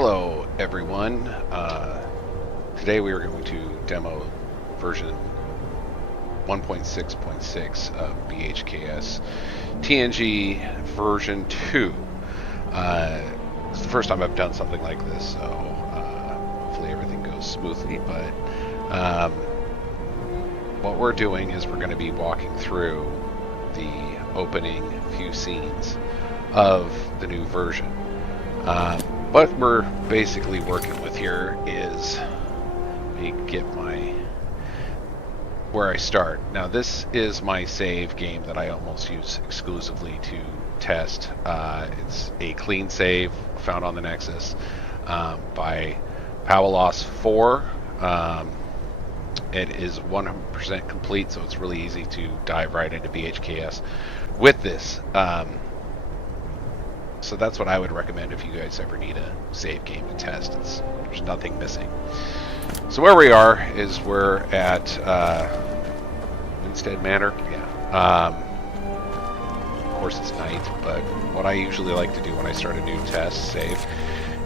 Hello everyone. Today we are going to demo version 1.6.6 of BHKS TNG version 2. It's the first time I've done something like this, so hopefully everything goes smoothly, but what we're doing is we're going to be walking through the opening few scenes of the new version. What we're basically working with here is, let me get where I start. Now this is my save game that I almost use exclusively to test. It's a clean save found on the Nexus by Pawalos 4. It is 100% complete, so it's really easy to dive right into BHKS with this. So that's what I would recommend if you guys ever need a save game to test. There's nothing missing. So where we are is we're at Winstead Manor. Yeah. Of course it's night, but what I usually like to do when I start a new test, save,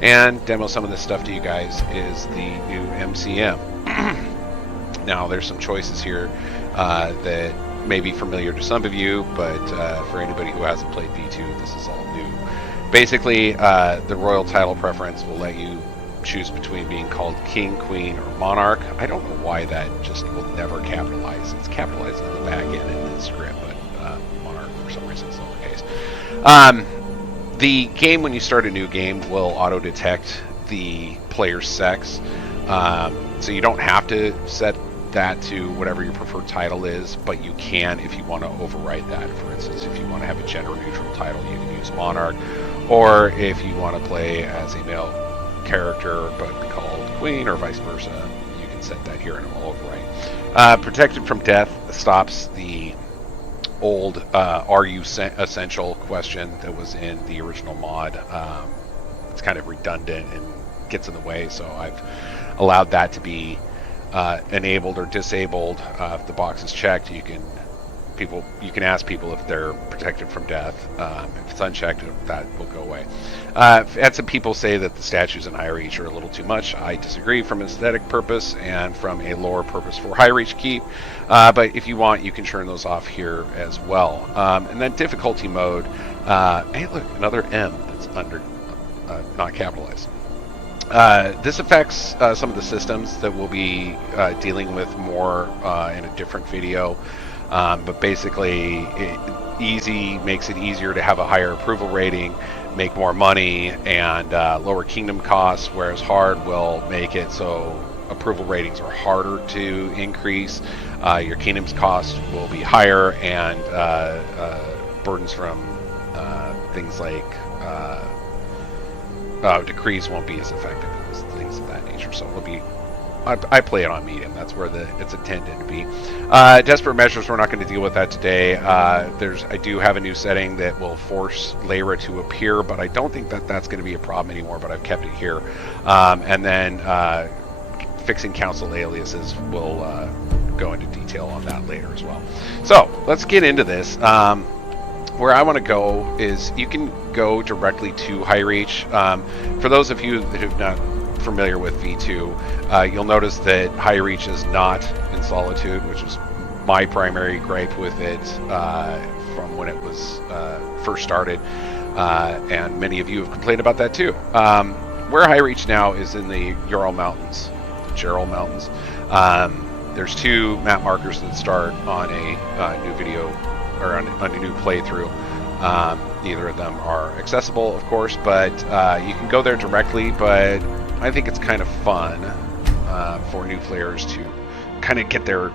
and demo some of this stuff to you guys is the new MCM. Now there's some choices here that may be familiar to some of you, but for anybody who hasn't played V2, this is all new. Basically, the royal title preference will let you choose between being called king, queen, or monarch. I don't know why that just will never capitalize. It's capitalized in the back end in the script, but monarch for some reason is lowercase. The game, when you start a new game, will auto-detect the player's sex. So you don't have to set that to whatever your preferred title is, but you can if you want to override that. For instance, if you want to have a gender neutral title, you can use monarch, or if you want to play as a male character but be called queen, or vice versa, you can set that here and it will overwrite. Protected from death stops the old are you essential question that was in the original mod. It's kind of redundant and gets in the way, so I've allowed that to be enabled or disabled. If the box is checked, you can ask people if they're protected from death. If it's unchecked, that will go away. I've had some people say that the statues in High Reach are a little too much. I disagree from an aesthetic purpose and from a lore purpose for High Reach keep. But if you want, you can turn those off here as well. And then difficulty mode. Hey, look, another M that's under not capitalized. This affects some of the systems that we'll be dealing with more in a different video. But basically, easy makes it easier to have a higher approval rating, make more money, and lower kingdom costs, whereas hard will make it so approval ratings are harder to increase. Your kingdom's cost will be higher, and burdens from things like decrees won't be as effective, things of that nature. So it'll be, I play it on medium. That's where it's intended to be. Desperate measures, we're not going to deal with that today. I do have a new setting that will force Lairah to appear, but I don't think that that's going to be a problem anymore, but I've kept it here. And then fixing council aliases, we'll go into detail on that later as well. So let's get into this. Where I want to go is you can go directly to High Reach. For those of you that have not familiar with V2, you'll notice that High Reach is not in Solitude, which is my primary gripe with it from when it was first started, and many of you have complained about that too. Where High Reach now is in the Jarl Mountains. There's two map markers that start on a new video, or on a new playthrough. Neither of them are accessible, of course, but you can go there directly, but I think it's kind of fun for new players to kind of get there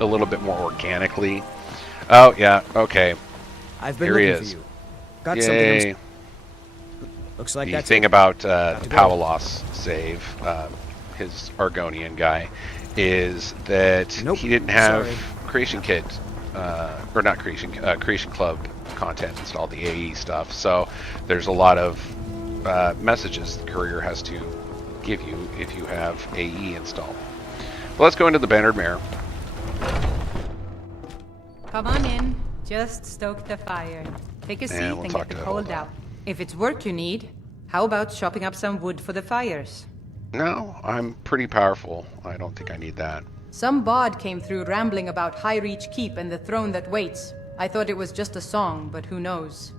a little bit more organically. Oh, yeah, okay. I've been Here he looking is. for you. Got Yay. something. Looks like The that's thing it. about the to go. Pawalos save, his Argonian guy, is that Nope, he didn't have sorry. Creation Kit, or not Creation, Creation Club content installed, the AE stuff. So there's a lot of messages the courier has to give you if you have AE installed. Well, let's go into the Bannered Mare. Come on in. Just stoke the fire. Take a seat And we'll and talk get the to cold Hrothgar. out. If it's work you need, How about chopping up some wood for the fires? No, I'm pretty powerful. I don't think I need that. Some bard came through rambling about High Reach Keep and the throne that waits. I thought it was just a song, but who knows?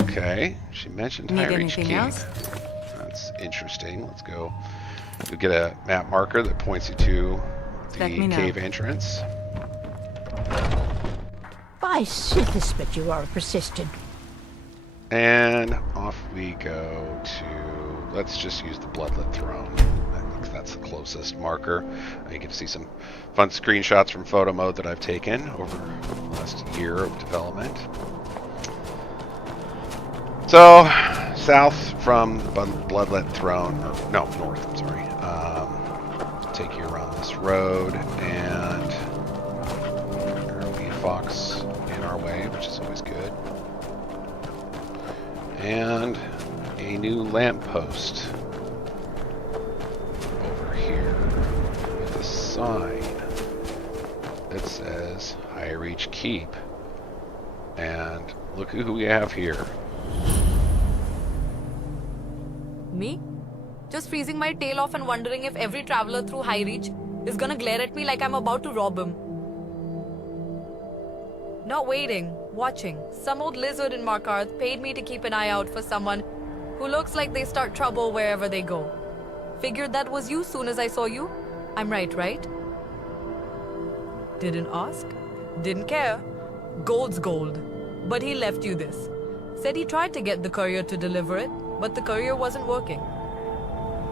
Okay, she mentioned Need High Reach anything Keep. else? That's interesting. Let's go. We'll get a map marker that points you to Let the me know. cave entrance. By Sithis, but you are persistent. And off we go to, let's just use the Bloodlet Throne. I think that's the closest marker. You get to see some fun screenshots from photo mode that I've taken over the last year of development. So, south from the Bloodlet Throne, or no, north, I'm sorry. Take you around this road, and there'll be a fox in our way, which is always good. And a new lamppost over here with a sign that says High Reach Keep. And look who we have here. Me? Just freezing my tail off and wondering if every traveler through High Reach is gonna glare at me like I'm about to rob him. Not waiting, watching. Some old lizard in Markarth paid me to keep an eye out for someone who looks like they start trouble wherever they go. Figured that was you soon as I saw you. I'm right? Didn't ask. Didn't care. Gold's gold. But he left you this. Said he tried to get the courier to deliver it, but the courier wasn't working.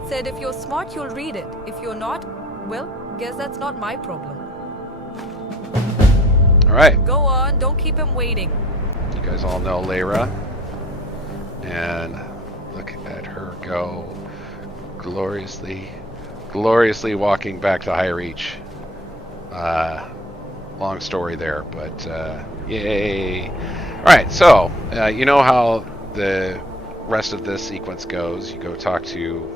Said if you're smart, you'll read it. If you're not, well, guess that's not my problem. Alright, Go on, don't keep him waiting. you guys all know Lairah. And look at her go gloriously walking back to High Reach. Long story there, but yay. Alright, so you know how the rest of this sequence goes. You go talk to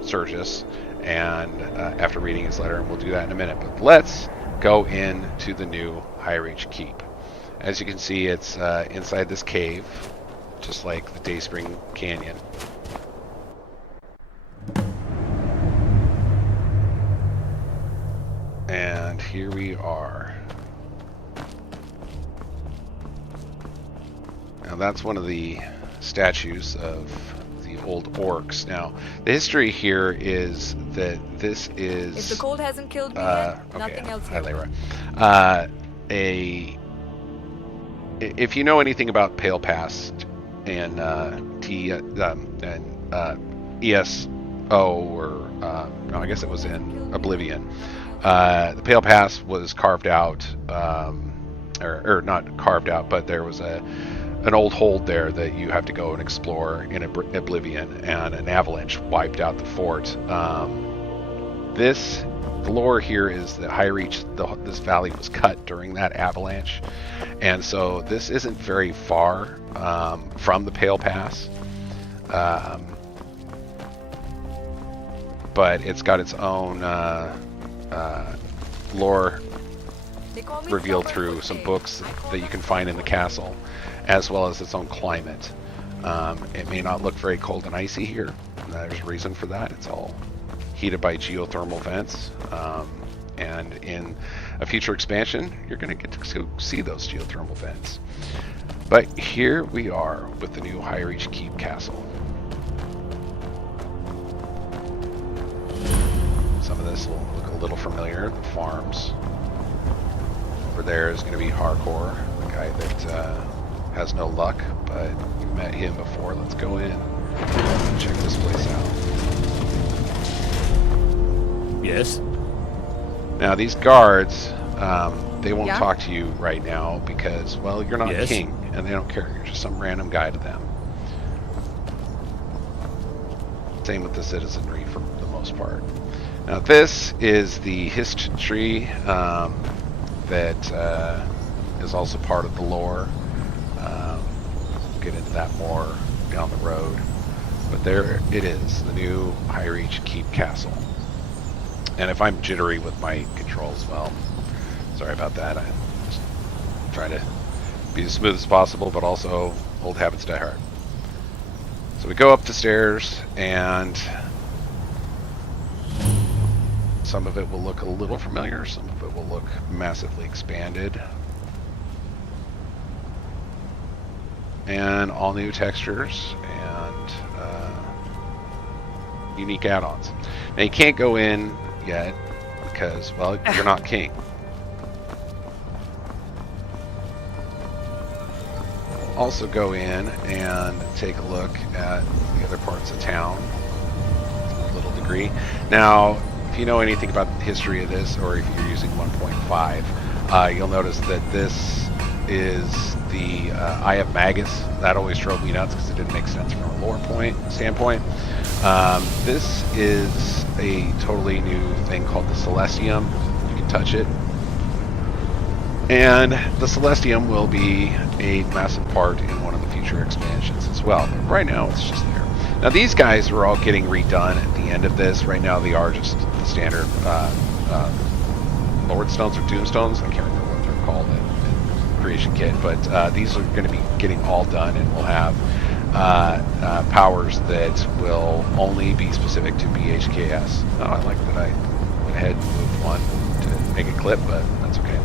Surgus, and after reading his letter, and we'll do that in a minute. But let's go into the new High Reach Keep. As you can see, it's inside this cave, just like the Dayspring Canyon. And here we are. Now that's one of the statues of the old orcs. Now, the history here is that this is... If the cold hasn't killed me yet, okay, nothing else hi, will. Lairah. If you know anything about Pale Pass and ESO, or no, I guess it was in Oblivion, the Pale Pass was carved out, or not carved out, but there was an old hold there that you have to go and explore in Oblivion, and an avalanche wiped out the fort. The lore here is that High Reach, this valley was cut during that avalanche, and so this isn't very far from the Pale Pass, but it's got its own lore They call me revealed Summer through Foot some Day. books that you can find in the castle, as well as its own climate. It may not look very cold and icy here. There's a reason for that. It's all heated by geothermal vents, and in a future expansion, you're going to get to see those geothermal vents. But here we are with the new High Reach Keep Castle. Some of this will look a little familiar. The farms. Over there is going to be Hrothgar, the guy that has no luck, but you've met him before. Let's go in and check this place out. Yes? Now, these guards, they won't Yeah? talk to you right now because, well, you're not Yes? king, and they don't care. You're just some random guy to them. Same with the citizenry for the most part. Now, this is the history that is also part of the lore. We'll get into that more down the road. But there it is, the new High Reach Keep Castle. And if I'm jittery with my controls, well, sorry about that. I'm just trying to be as smooth as possible, but also old habits die hard. So we go up the stairs, and some of it will look a little familiar, some of it will look massively expanded. And all new textures and unique add-ons. Now you can't go in yet because, well, you're not king. Also go in and take a look at the other parts of town to a little degree. Now, if you know anything about the history of this, or if you're using 1.5, you'll notice that this is the Eye of Magus. That always drove me nuts because it didn't make sense from a lore standpoint. This is a totally new thing called the Celestium. You can touch it. And the Celestium will be a massive part in one of the future expansions as well. But right now, it's just there. Now, these guys are all getting redone at the end of this. Right now, they are just the standard Lord Stones or Doomstones. I can't remember what they're called in Creation Kit. But these are going to be getting all done, and we'll have powers that will only be specific to BHKS. Oh, I like that I went ahead and moved one to make it clip, but that's okay.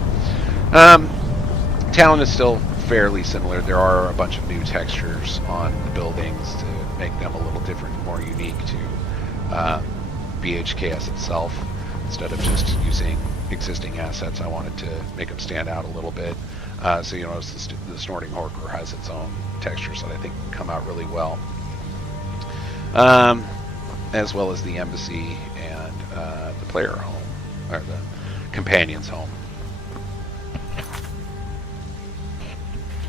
Town is still fairly similar. There are a bunch of new textures on the buildings to make them a little different and more unique to BHKS itself. Instead of just using existing assets, I wanted to make them stand out a little bit. So you notice the Snorting Hrothgar has its own textures that I think come out really well. As well as the embassy and the player home, or the companion's home.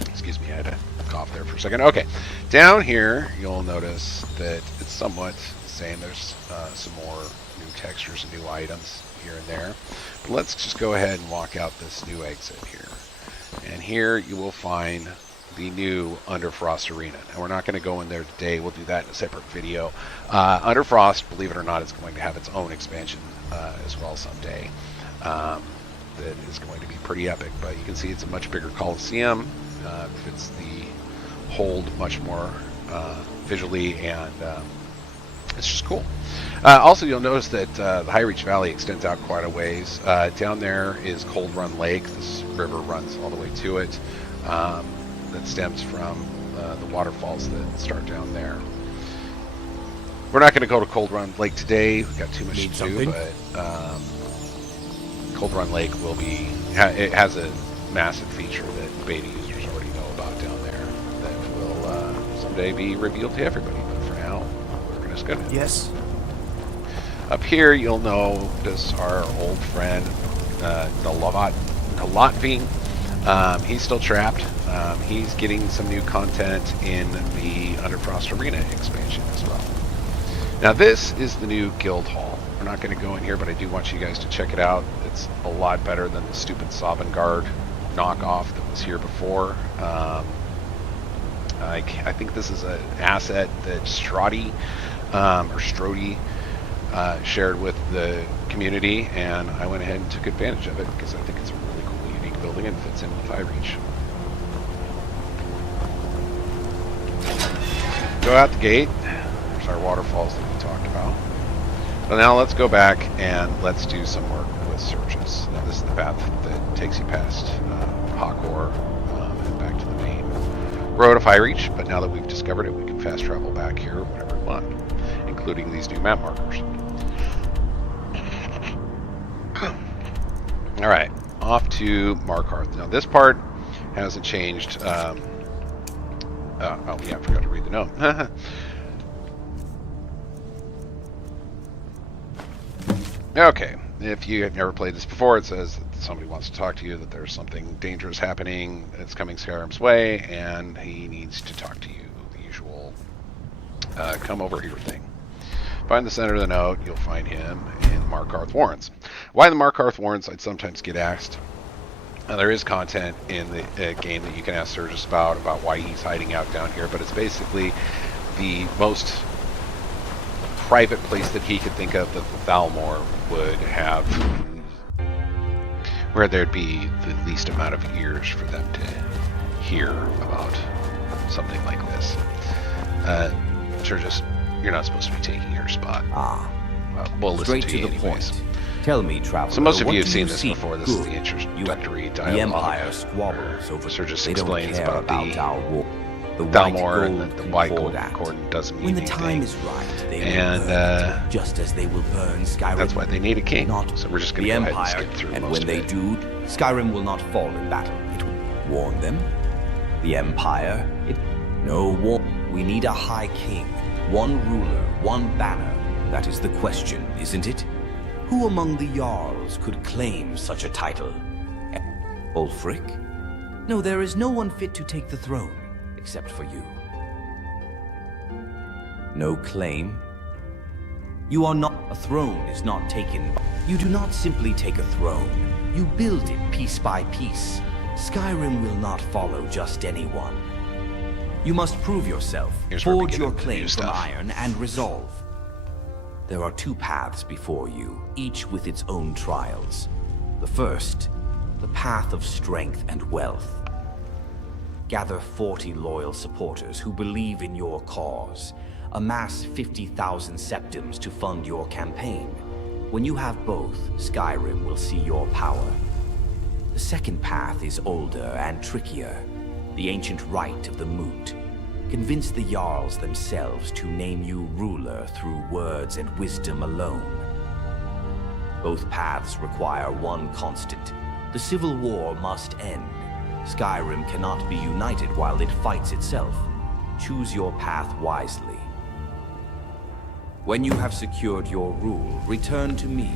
Excuse me, I had to cough there for a second. Okay, down here you'll notice that it's somewhat the same. There's some more new textures and new items here and there. But let's just go ahead and walk out this new exit here. And here you will find the new Underfrost Arena. And we're not going to go in there today. We'll do that in a separate video. Underfrost, believe it or not, is going to have its own expansion as well someday. That is going to be pretty epic. But you can see it's a much bigger Coliseum. Fits the hold much more visually, and it's just cool. Also, you'll notice that the High Reach Valley extends out quite a ways. Down there is Cold Run Lake. This river runs all the way to it. That stems from the waterfalls that start down there. We're not going to go to Cold Run Lake today. We've got too much to do, but Cold Run Lake will be. It has a massive feature that beta users already know about down there that will someday be revealed to everybody. But for now, we're just going to. Yes. Up here, you'll notice our old friend, the Latving. He's still trapped. He's getting some new content in the Underfrost Arena expansion as well. Now, this is the new guild hall. We're not going to go in here, but I do want you guys to check it out. It's a lot better than the stupid Sovngarde knockoff that was here before. I think this is an asset that Strodi shared with the community, and I went ahead and took advantage of it because I think it's a really cool, unique building and fits in with High Reach. Go out the gate. There's our waterfalls that we talked about. So now let's go back and let's do some work with Surgus. Now this is the path that takes you past Hrothgar and back to the main road of High Reach, but now that we've discovered it, we can fast travel back here whenever we want, including these new map markers. Alright, off to Markarth. Now this part hasn't changed. Oh yeah, I forgot to read the note. Okay, if you have never played this before, it says that somebody wants to talk to you, that there's something dangerous happening, it's coming Skyrim's way, and he needs to talk to you. The usual come over here thing. Find the center of the note, you'll find him in Markarth Warrens. Why the Markarth Warrens, I'd sometimes get asked. Now, there is content in the game that you can ask Surgus about why he's hiding out down here, but it's basically the most private place that he could think of that the Thalmor would have, where there'd be the least amount of ears for them to hear about something like this. Surgus, you're not supposed to be taking her spot. Ah, We'll listen straight to to you the anyways. point. Tell me, traveler. So most of what you have do seen this seek? before. This is Good. the introductory The dialogue. Empire squabbles over. Surgus They don't explains care about the our war. The white Thalmor gold and the white gold concordat. cordon doesn't mean When the anything. time is right, they And, will burn it, just as they will burn Skyrim. That's why they need a king. Not So we're just going the to go ahead and Empire, skip through and most when of they it. do, Skyrim will not fall in battle. It will warn them. The Empire, no war. We need a high king, one ruler, one banner. That is the question, isn't it? Who among the Jarls could claim such a title? Ulfric? No, there is no one fit to take the throne, except for you. No claim? You are not. A throne is not taken. You do not simply take a throne. You build it piece by piece. Skyrim will not follow just anyone. You must prove yourself, Here's where we forge get your into the new claim from stuff. iron, and resolve. There are two paths before you, each with its own trials. The first, the path of strength and wealth. Gather 40 loyal supporters who believe in your cause. Amass 50,000 septims to fund your campaign. When you have both, Skyrim will see your power. The second path is older and trickier. The ancient rite of the Moot. Convince the Jarls themselves to name you ruler through words and wisdom alone. Both paths require one constant. The civil war must end. Skyrim cannot be united while it fights itself. Choose your path wisely. When you have secured your rule, return to me.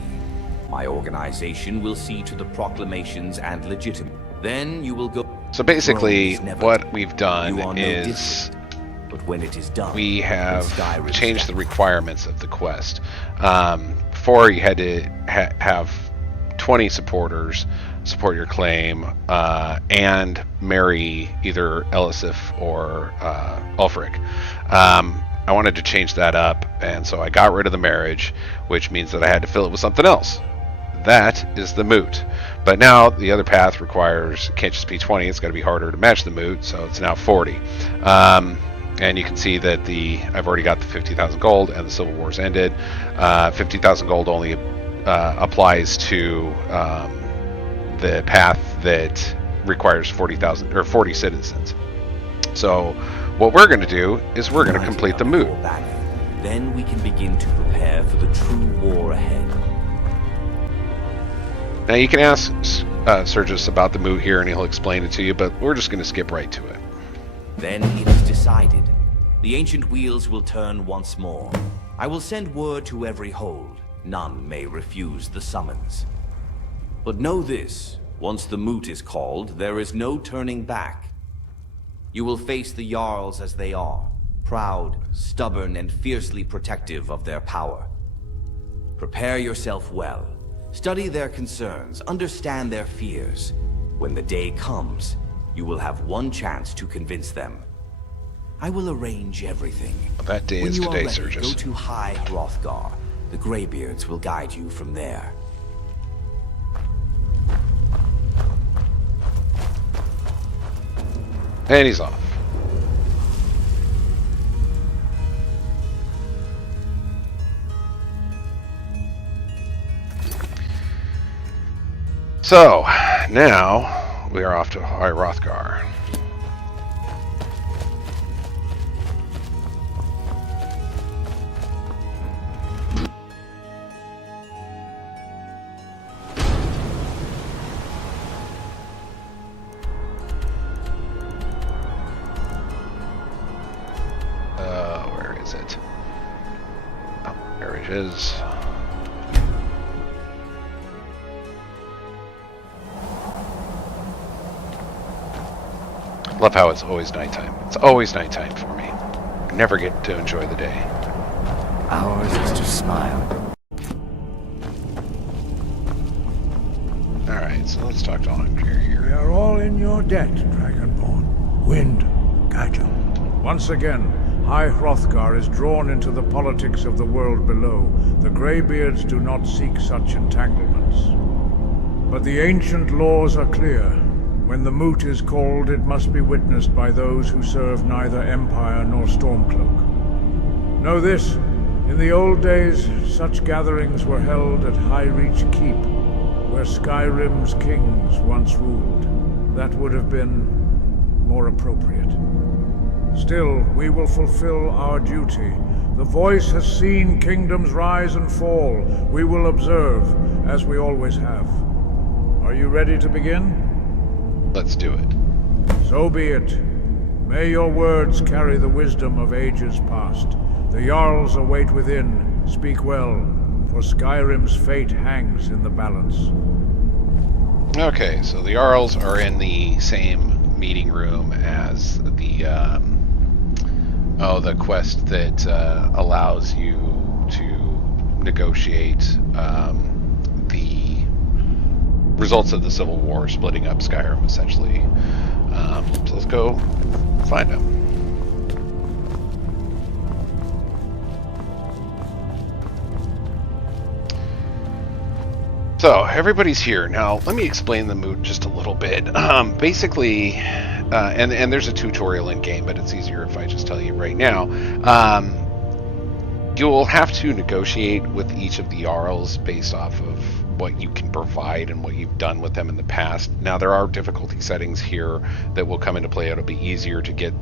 My organization will see to the proclamations and legitimate. Then you will go. So basically, Rome is never what we've done You are no is But when it is done, we have when Skyrim is changed the done, requirements of the quest. Before you had to have 20 supporters support your claim and marry either Elisif or Ulfric. I wanted to change that up, and so I got rid of the marriage, which means that I had to fill it with something else. That is the Moot. But now the other path requires, it can't just be 20, it's got to be harder to match the Moot, so it's now 40. And you can see that I've already got the 50,000 gold, and the Civil War's ended. 50,000 gold only applies to the path that requires 40,000 or 40 citizens. So what we're going to do is we're going to complete the Moot. Then we can begin to prepare for the true war ahead. Now you can ask Surgus about the Moot here, and he'll explain it to you, but we're just going to skip right to it. Then it is decided. The ancient wheels will turn once more. I will send word to every hold. None may refuse the summons. But know this, once the Moot is called, there is no turning back. You will face the Jarls as they are, proud, stubborn, and fiercely protective of their power. Prepare yourself well. Study their concerns, understand their fears. When the day comes, you will have one chance to convince them. I will arrange everything. That day When is you are today, ready, Surgus. go to High Hrothgar. The Greybeards will guide you from there. And he's off. So, now we are off to High Hrothgar. Where is it? Oh, there it is. Love how it's always nighttime. It's always nighttime for me. I never get to enjoy the day. Ours is to smile. Alright, so let's talk to Hrothgar We here. are all in your debt, Dragonborn. Wind, guide you. Once again, High Hrothgar is drawn into the politics of the world below. The Greybeards do not seek such entanglements. But the ancient laws are clear. When the Moot is called, it must be witnessed by those who serve neither Empire nor Stormcloak. Know this, in the old days, such gatherings were held at Highreach Keep, where Skyrim's kings once ruled. That would have been more appropriate. Still, we will fulfill our duty. The voice has seen kingdoms rise and fall. We will observe, as we always have. Are you ready to begin? Let's do it. So be it. May your words carry the wisdom of ages past. The Jarls await within. Speak well, for Skyrim's fate hangs in the balance. Okay, so the Jarls are in the same meeting room as the quest that allows you to negotiate the results of the Civil War, splitting up Skyrim, essentially. So let's go find them. So, everybody's here. Now, let me explain the Moot just a little bit. Basically, and there's a tutorial in-game, but it's easier if I just tell you right now. You'll have to negotiate with each of the Jarls based off of what you can provide and what you've done with them in the past. Now, there are difficulty settings here that will come into play. It'll be easier to get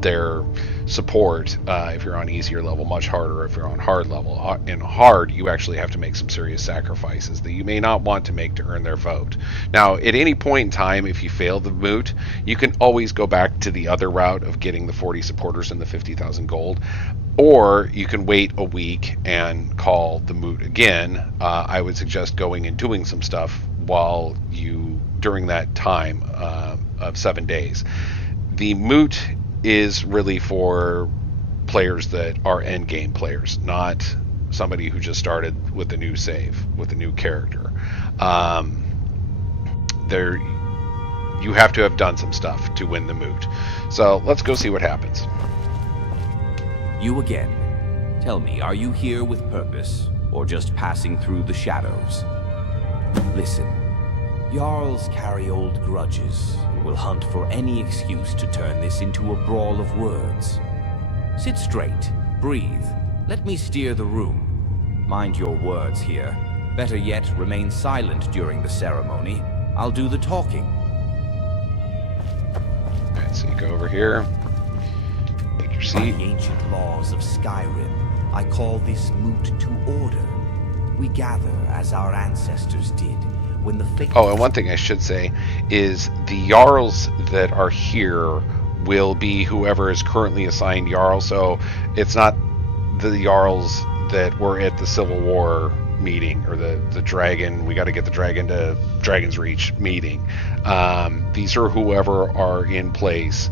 their support if you're on easier level, much harder if you're on hard level. In hard, you actually have to make some serious sacrifices that you may not want to make to earn their vote. Now, at any point in time, if you fail the Moot, you can always go back to the other route of getting the 40 supporters and the 50,000 gold, or you can wait a week and call the Moot again. I would suggest going and doing some stuff during that time of 7 days. The Moot is really for players that are endgame players, not somebody who just started with a new save, with a new character. You have to have done some stuff to win the Moot. So let's go see what happens. You again. Tell me, are you here with purpose, or just passing through the shadows? Listen, Jarls carry old grudges, and will hunt for any excuse to turn this into a brawl of words. Sit straight, breathe, let me steer the room. Mind your words here. Better yet, remain silent during the ceremony. I'll do the talking. Alright, so you go over here. Take your By seat. the ancient laws of Skyrim, I call this Moot to order. We gather as our ancestors did when the fate... Oh, and one thing I should say is the Jarls that are here will be whoever is currently assigned Jarl. So it's not the Jarls that were at the Civil War meeting, or the dragon, we got to get the dragon to Dragon's Reach meeting. These are whoever are in place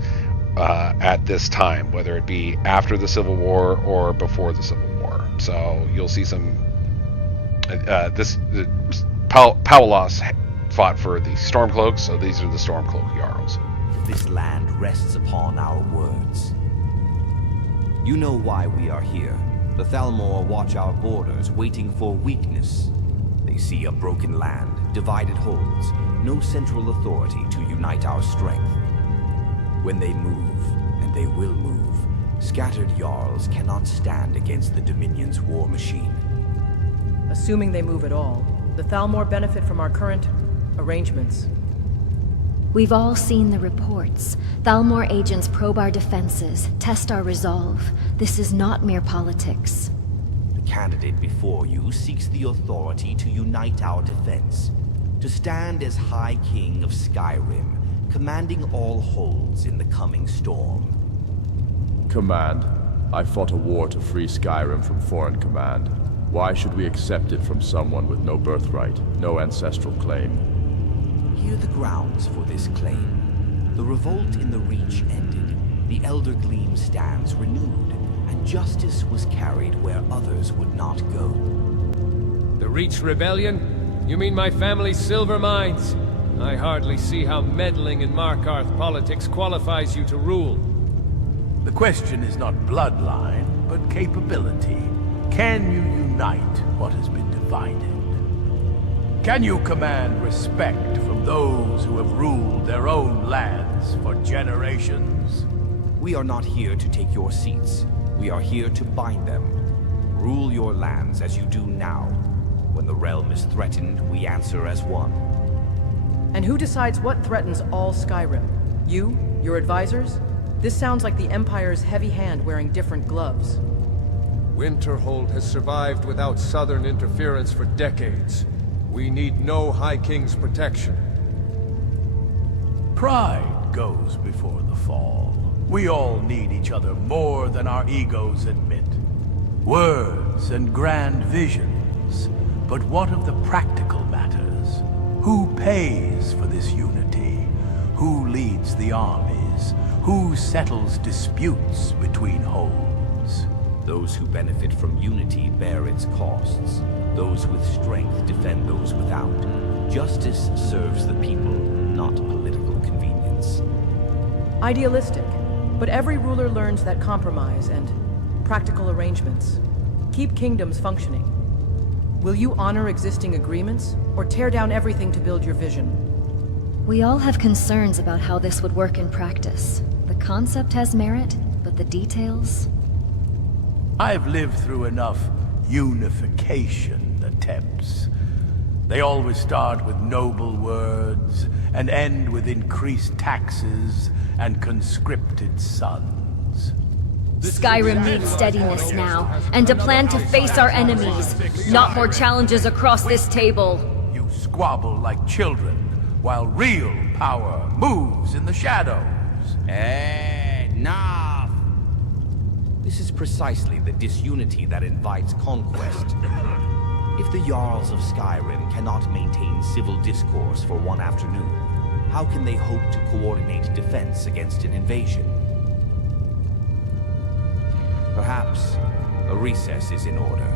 at this time, whether it be after the Civil War or before the Civil War. So you'll see some Paulos fought for the Stormcloaks, so these are the Stormcloak Jarls. This land rests upon our words. You know why we are here. The Thalmor watch our borders, waiting for weakness. They see a broken land, divided holds, no central authority to unite our strength. When they move, and they will move, scattered Jarls cannot stand against the Dominion's war machine. Assuming they move at all, the Thalmor benefit from our current arrangements. We've all seen the reports. Thalmor agents probe our defenses, test our resolve. This is not mere politics. The candidate before you seeks the authority to unite our defense, to stand as High King of Skyrim, commanding all holds in the coming storm. Command. I fought a war to free Skyrim from foreign command. Why should we accept it from someone with no birthright, no ancestral claim? Hear the grounds for this claim. The revolt in the Reach ended, the Elder Gleam stands renewed, and justice was carried where others would not go. The Reach Rebellion? You mean my family's silver mines? I hardly see how meddling in Markarth politics qualifies you to rule. The question is not bloodline, but capability. Can you unite what has been divided? Can you command respect from those who have ruled their own lands for generations? We are not here to take your seats. We are here to bind them. Rule your lands as you do now. When the realm is threatened, we answer as one. And who decides what threatens all Skyrim? You? Your advisors? This sounds like the Empire's heavy hand wearing different gloves. Winterhold has survived without Southern interference for decades. We need no High King's protection. Pride goes before the fall. We all need each other more than our egos admit. Words and grand visions, but what of the practical matters? Who pays for this unity? Who leads the armies? Who settles disputes between holds? Those who benefit from unity bear its costs. Those with strength defend those without. Justice serves the people, not political convenience. Idealistic, but every ruler learns that compromise and practical arrangements keep kingdoms functioning. Will you honor existing agreements, or tear down everything to build your vision? We all have concerns about how this would work in practice. The concept has merit, but the details... I've lived through enough unification attempts. They always start with noble words and end with increased taxes and conscripted sons. Skyrim needs steadiness now, and a plan to face our enemies, not more challenges across this table. You squabble like children, while real power moves in the shadows. Enough! This is precisely the disunity that invites conquest. If the Jarls of Skyrim cannot maintain civil discourse for one afternoon, how can they hope to coordinate defense against an invasion? Perhaps a recess is in order.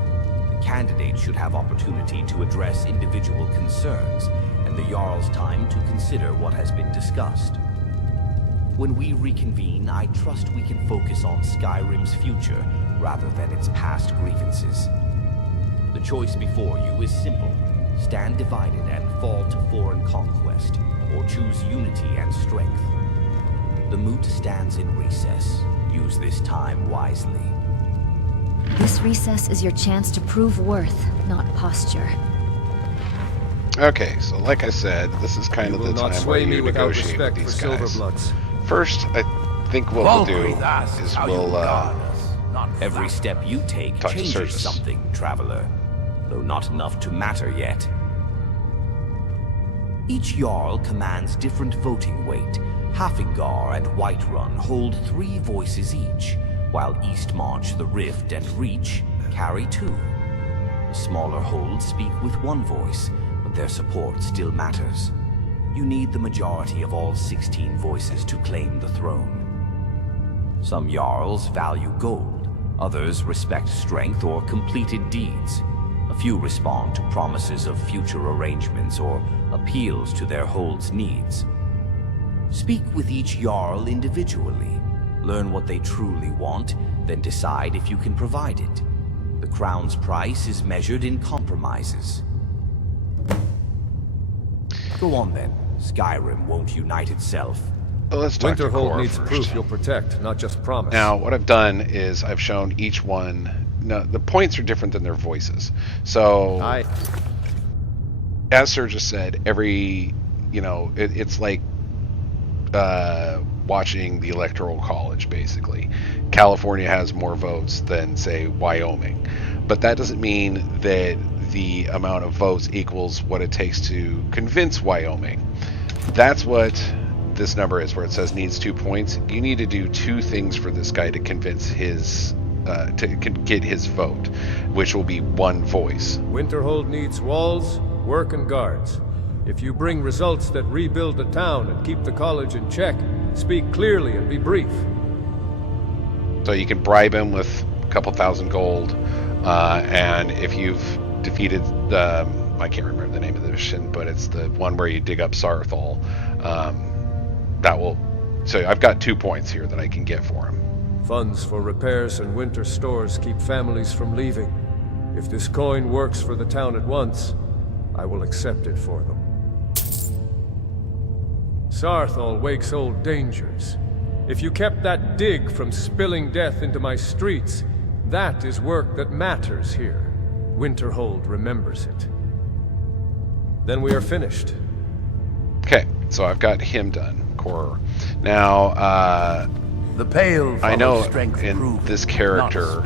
The candidates should have opportunity to address individual concerns, and the Jarl's time to consider what has been discussed. When we reconvene, I trust we can focus on Skyrim's future rather than its past grievances. The choice before you is simple. Stand divided and fall to foreign conquest, or choose unity and strength. The Moot stands in recess. Use this time wisely. This recess is your chance to prove worth, not posture. Okay, so like I said, this is kind of the time where you negotiate with these guys. First, I think what we'll do is we'll, Every step you take changes something, traveler. Though not enough to matter yet. Each Jarl commands different voting weight. Hrothgar and Whiterun hold 3 voices each, while Eastmarch, the Rift, and Reach carry 2. The smaller holds speak with 1 voice, but their support still matters. You need the majority of all 16 voices to claim the throne. Some Jarls value gold, others respect strength or completed deeds. A few respond to promises of future arrangements or appeals to their hold's needs. Speak with each Jarl individually. Learn what they truly want, then decide if you can provide it. The crown's price is measured in compromises. Go on then. Skyrim won't unite itself. Well, let's talk to Winterhold Core needs first. proof you'll protect, not just promise. Now, what I've done is I've shown each one. No, the points are different than their voices. So, as Surgus said, every, it's like watching the Electoral College, basically. California has more votes than, say, Wyoming. But that doesn't mean that the amount of votes equals what it takes to convince Wyoming. That's what this number is, where it says needs 2 points. You need to do 2 things for this guy to convince his, to get his vote, which will be 1 voice. Winterhold needs walls, work, and guards. If you bring results that rebuild the town and keep the college in check, speak clearly and be brief. So you can bribe him with a couple thousand gold, and if you've defeated I can't remember the name of the mission, but it's the one where you dig up Sarthal. That will. So I've got 2 points here that I can get for him. Funds for repairs and winter stores keep families from leaving. If this coin works for the town at once, I will accept it for them. Sarthal wakes old dangers. If you kept that dig from spilling death into my streets, that is work that matters here. Winterhold remembers it. Then we are finished. Okay, so I've got him done. Core. Now, the pale I know strength in proven, this character,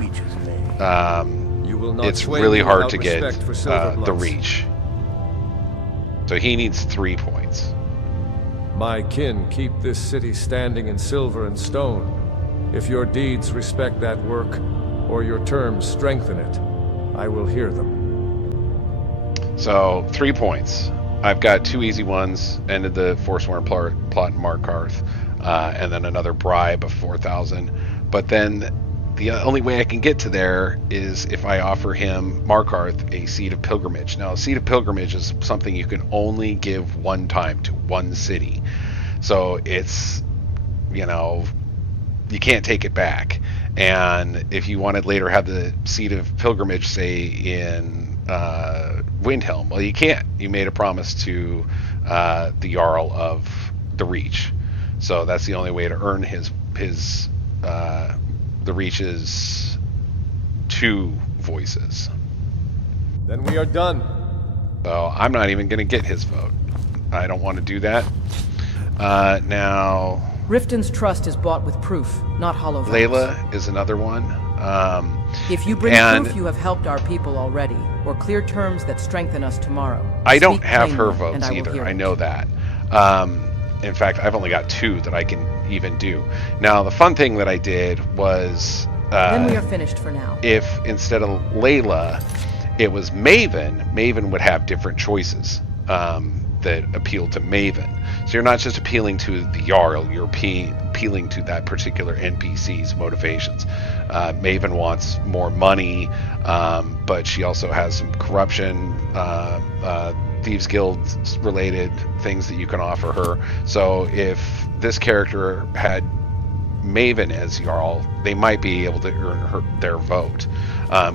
you will not it's sway really me hard without to get respect for the Silverbloods. reach. So he needs 3 points. My kin keep this city standing in silver and stone. If your deeds respect that work, or your terms strengthen it, I will hear them. So 3 points. I've got 2 easy ones, ended the Forsworn plot in Markarth, and then another bribe of 4,000. But then the only way I can get to there is if I offer him, Markarth, a seat of pilgrimage. Now, a seat of pilgrimage is something you can only give one time to one city. So it's, you know, you can't take it back. And if you wanted later have the seat of pilgrimage, say, in Windhelm, well, you can't. You made a promise to the Jarl of the Reach. So that's the only way to earn his the Reach is 2 voices. Then we are done. So I'm not even going to get his vote. I don't want to do that. Now, Riften's trust is bought with proof, not hollow vows. Lairah is another one. If you bring proof you have helped our people already, or clear terms that strengthen us tomorrow. I don't speak have her plainly, and votes I will either. hear I it. know that. In fact, I've only got 2 that I can even do. Now, the fun thing that I did was... then we are finished for now. If instead of Layla, it was Maven, Maven would have different choices that appeal to Maven. So you're not just appealing to the Jarl, you're appealing to that particular NPC's motivations. Maven wants more money, but she also has some corruption, Thieves Guild related things that you can offer her. So if this character had Maven as Jarl, they might be able to earn their vote.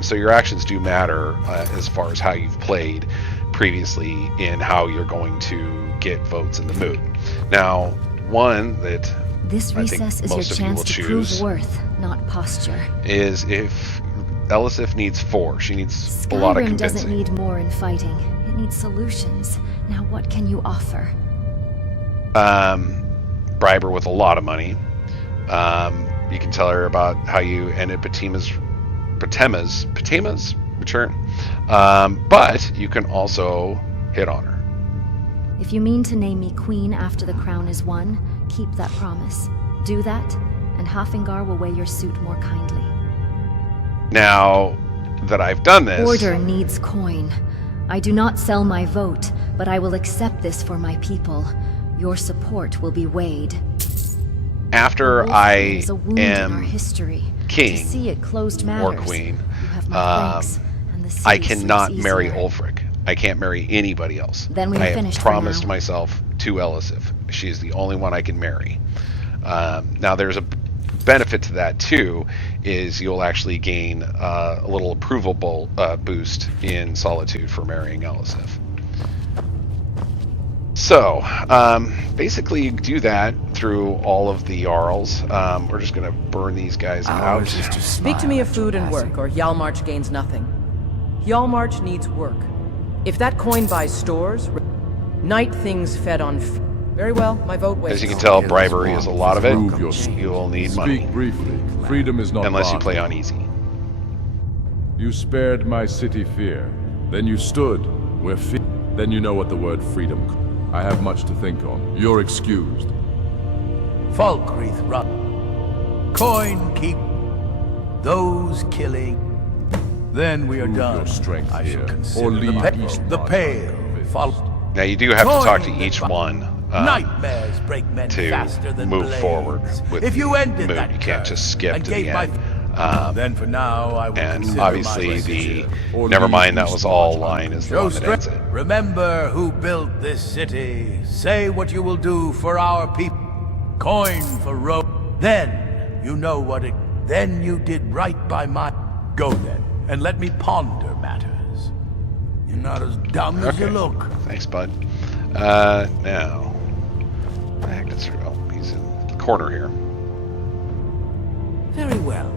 So your actions do matter as far as how you've played previously in how you're going to get votes in the Moot. Now, one that this recess is your chance to prove worth, not posture. Is if Elisif needs 4. She needs a lot of Skyrim convincing. doesn't need more in fighting. It needs solutions. Now what can you offer? Bribe her with a lot of money. You can tell her about how you ended Patema's return. But you can also hit on her. If you mean to name me queen after the crown is won, keep that promise. Do that, and Hrothgar will weigh your suit more kindly. Now that I've done this... Order needs coin. I do not sell my vote, but I will accept this for my people. Your support will be weighed. After I in our am history. king To see it closed or matters. queen, You have my thanks, and the city I cannot sleeps marry easier. Ulfric. I can't marry anybody else. Then we are I have finished for promised now. myself to Elisif. She is the only one I can marry. Now there's a benefit to that too, is you'll actually gain a little approval boost in Solitude for marrying Elisif. So, basically you do that through all of the Jarls. We're just going to burn these guys out. Speak to me of food and work, or Hjalmarch gains nothing. Hjalmarch needs work. If that coin buys stores, night things fed on... Very well, my vote waits. As you can tell, bribery is a lot of it. Prove your You will need money. Speak briefly. Freedom is not Unless you bartered. play on easy. You spared my city fear. Then you stood where fear... Then you know what the word freedom... I have much to think on. You're excused. Falkreath run. Coin keep. Those killing. Then we are Prove done. your strength I here, shall or consider leave the pale. Now you do have to talk to each one Nightmares break men faster to than move blades. forward with If you ended Moot. that You can't curse just skip and to the gave my end. then for now I will And consider obviously my the decision. never mind that was all line is the Show one that ends strength. it. Remember who built this city. Say what you will do for our people. Coin for road. Then you know what it. Then you did right by my. Go then, and let me ponder matters. You're not as dumb as you look. Thanks, bud. Now, he's in the corner here. Very well.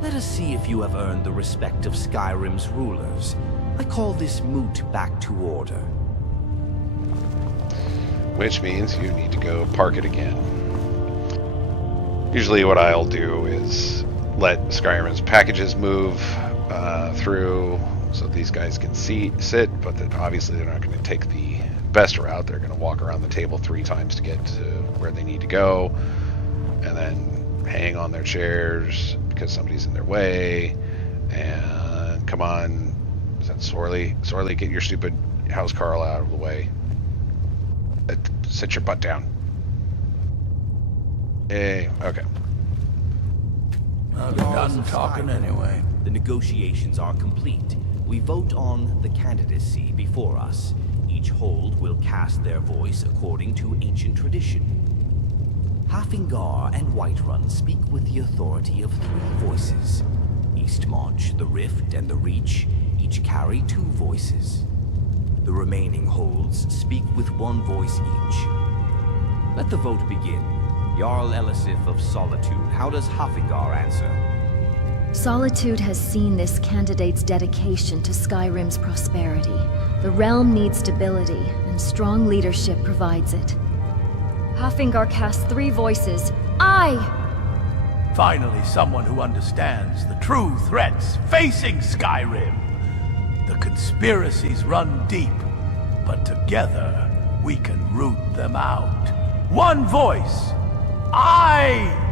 Let us see if you have earned the respect of Skyrim's rulers. I call this Moot back to order. Which means you need to go park it again. Usually what I'll do is let Skyrim's packages move through so these guys can sit, but then obviously they're not going to take the best route. They're going to walk around the table 3 times to get to where they need to go, and then hang on their chairs because somebody's in their way. And come on, is that Sorley? Sorley, get your stupid housecarl out of the way. Sit your butt down. Hey, okay. Well, you're done talking anyway. The negotiations are complete. We vote on the candidacy before us. Each hold will cast their voice according to ancient tradition. Hrothgar and Whiterun speak with the authority of 3 voices. Eastmarch, the Rift, and the Reach each carry 2 voices. The remaining holds speak with 1 voice each. Let the vote begin. Jarl Elisif of Solitude, how does Hrothgar answer? Solitude has seen this candidate's dedication to Skyrim's prosperity. The realm needs stability, and strong leadership provides it. Hrothgar casts 3 voices. I! Finally, someone who understands the true threats facing Skyrim. The conspiracies run deep, but together we can root them out. 1 voice! I!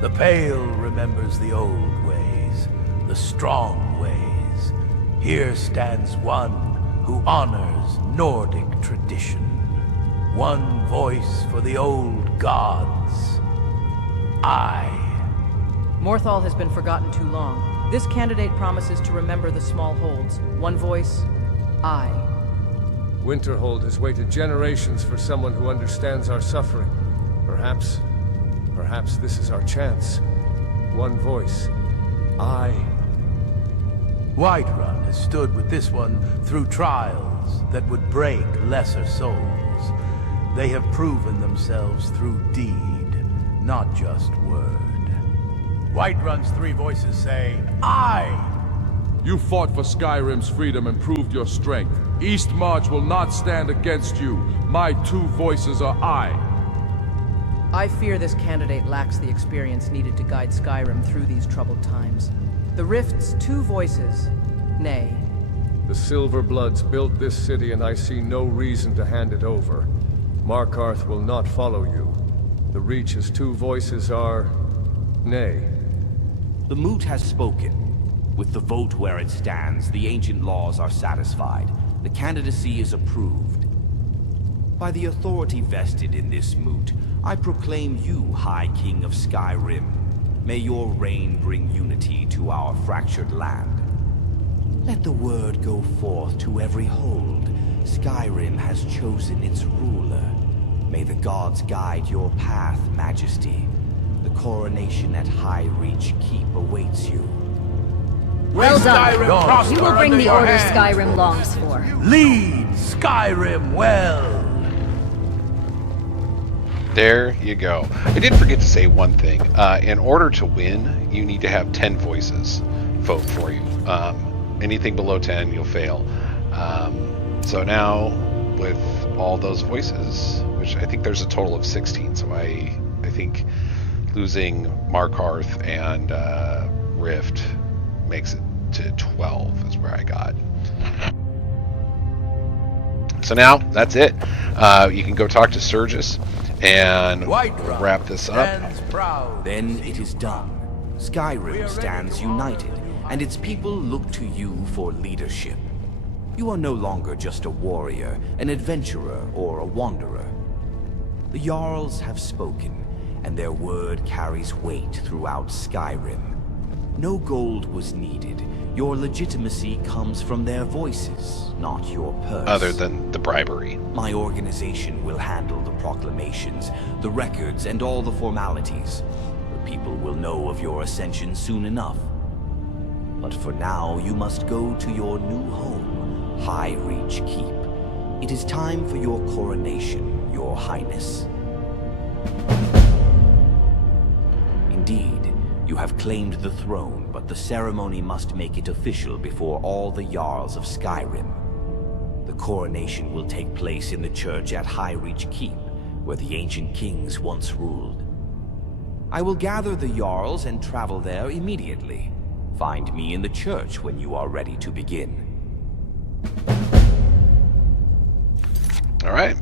The Pale remembers the old ways, the strong ways. Here stands one who honors Nordic tradition. 1 voice for the old gods. I. Morthal has been forgotten too long. This candidate promises to remember the small holds. 1 voice, I. Winterhold has waited generations for someone who understands our suffering. Perhaps this is our chance. 1 voice, I. Whiterun has stood with this one through trials that would break lesser souls. They have proven themselves through deed, not just word. Whiterun's 3 voices say, I! You fought for Skyrim's freedom and proved your strength. Eastmarch will not stand against you. My 2 voices are I. I fear this candidate lacks the experience needed to guide Skyrim through these troubled times. The Rift's 2 voices, nay. The Silverbloods built this city, and I see no reason to hand it over. Markarth will not follow you. The Reach's 2 voices are... nay. The Moot has spoken. With the vote where it stands, the ancient laws are satisfied. The candidacy is approved. By the authority vested in this Moot, I proclaim you High King of Skyrim. May your reign bring unity to our fractured land. Let the word go forth to every hold. Skyrim has chosen its ruler. May the gods guide your path, Majesty. The coronation at High Reach Keep awaits you. Well done. Skyrim You will bring the your order hand. Skyrim longs for. Lead Skyrim well. There you go. I did forget to say one thing. In order to win, you need to have 10 voices vote for you. Anything below 10, you'll fail. So now, with all those voices, which I think there's a total of 16, so I think losing Markarth and Rift makes it to 12 is where I got. So now, that's it. You can go talk to Surgus and wrap this up. Then it is done. Skyrim stands united, and its people look to you for leadership. You are no longer just a warrior, an adventurer, or a wanderer. The Jarls have spoken, and their word carries weight throughout Skyrim. No gold was needed. Your legitimacy comes from their voices, not your purse. Other than the bribery. My organization will handle the proclamations, the records, and all the formalities. The people will know of your ascension soon enough. But for now, you must go to your new home, High Reach Keep. It is time for your coronation, Your Highness. Indeed, You have claimed the throne, but the ceremony must make it official before all the Jarls of Skyrim. The coronation will take place in the church at Highreach Keep, where the ancient kings once ruled. I will gather the Jarls and travel there immediately. Find me in the church when you are ready to begin. Alright.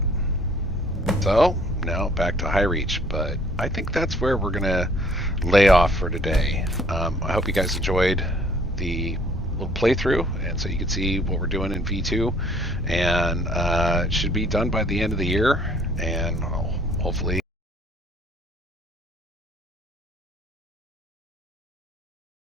So, now back to Highreach, but I think that's where we're going to lay off for today. I hope you guys enjoyed the little playthrough, and so you can see what we're doing in V2, and it should be done by the end of the year, and hopefully